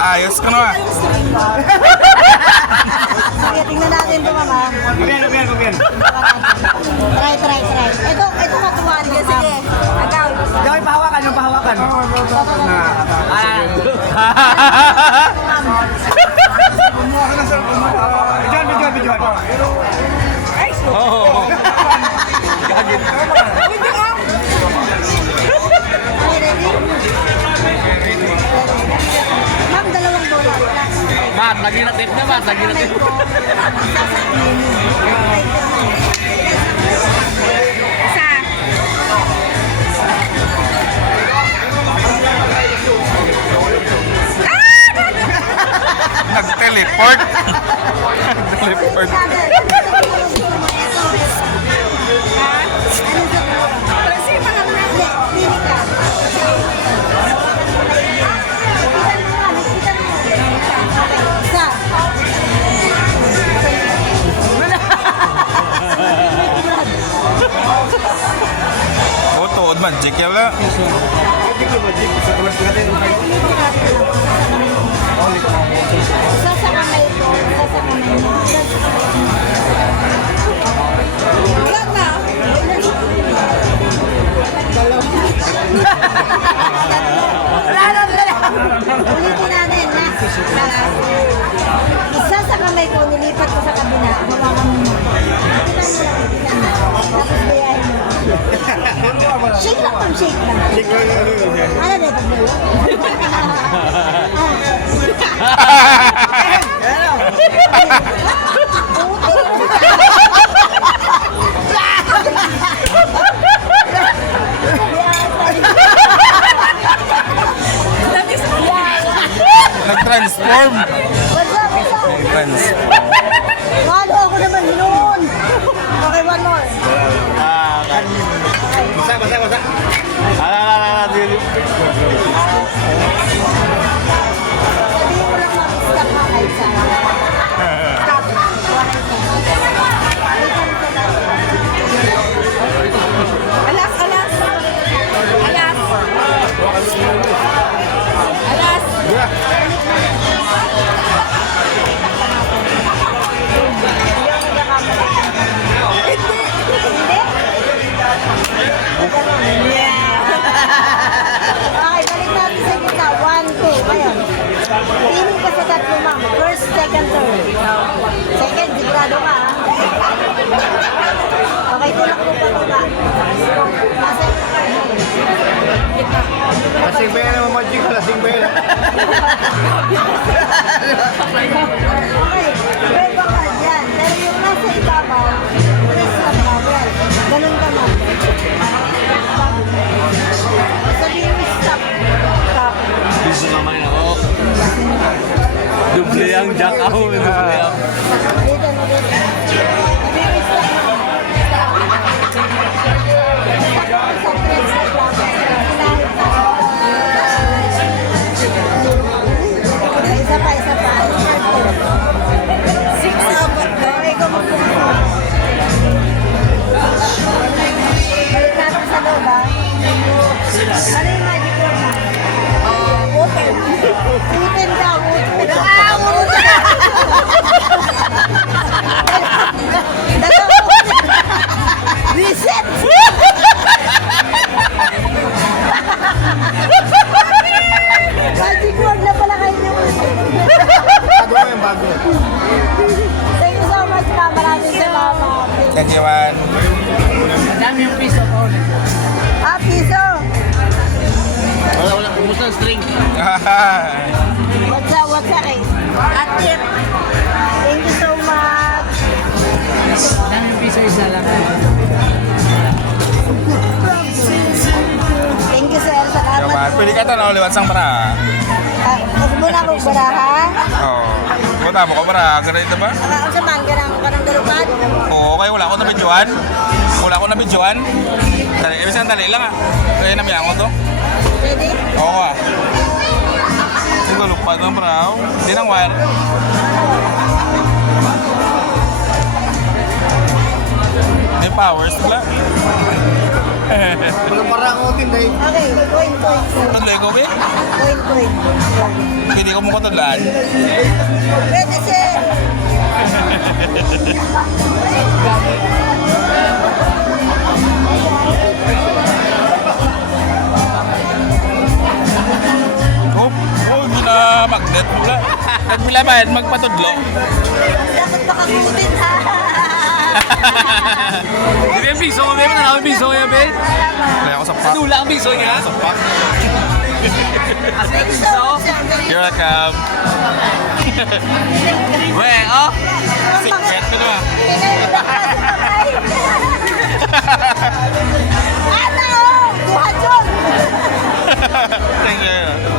Ayos ka na. Sige, tingnan natin ito, mama. Kumiyan. Try. Ito matuwaan ka. Sige. Agaw. Gawin pahawakan. Bijuan. Oo. Gagit. Ma'am, dalawang bola. Mat, lagi na tip na, Mat. Lagi na tip. Isa. Nag-teleport. Nag-teleport. Tuod man, Jake wala. Sasakamay ko. Wala na. Ulitin natin na. Isa sa kamay ko, nilipat ko sa kabila. Hawakan mo. Kita mo. Tapos bayahin mo. Shake lang, ma'am. Shake lang. Ano na ito mo? Nag-transform. Transform. Walo ako naman noon. Okay, one more. Basa. Sabihin mo lang mag-stop ka kahit saan. Stop. Alas. Okay, balik natin sa gitna. 1, 2. Ayun. Pili ka sa tatlo, ma'am. First, second, third. Second, sigurado ka, ha? Okay, tulak mo pa ba? Gitna. Lasing ba yan naman, Magic? Lasing ba yan? Okay, pwede ka dyan. Pero yung nasa ibabaw, press na bawal. Ganun ka, ma'am. Sabihin mo, stop. Stop. Gusto naman ako. Duble ang jack ako. Duble ang. Dito. Sabihin mo, stop. Stop, press na Isa pa. Six abot na. Ikaw magpupunta. Balik natin sa loob, ha? Ano yung magic word na? Open. Open daw. Reset! Magic word na pala kayo yung Bago. Thank you so much, ma. Maraming salamat. Thank you, man. Dami yung piso ko. Piso. Wala. Kumusta ang string? What's up, eh? Tip. Thank you so much. Dami yung piso, isa lang. Thank you, sir. Salamat. Yaman, pwede ka tanaw liwat sang para. Huwag mo na magbara, ha? Oo. Punta mo ko para. Ganun ito ba? Ako sa mangga ng kanang dalupan. Oo, kaya wala ko na videoan. Dali, ibig sabihin dali lang ah. Kaya nabiyan ko to. Ready? Oo ah. Siguro lupa ng brow. Hindi nang wire. powers pala. Wala parang utin dahil. Okay, coin. Tudloy ko, be? Coin. Hindi ko mo katudlaan. Pwede sir. Hindi na magnet pala. Nagbilaban, magpatudlo. Dapat makakutin ha. Hindi yung piso ko, Ben. Ano yung piso niya, Ben? Kaya ako sa pack. Dula ang piso niya. Sa pack. Kasi yung piso. You're welcome. Weh, oh. Secret ka na. Ano? Duha dyan. Thank you.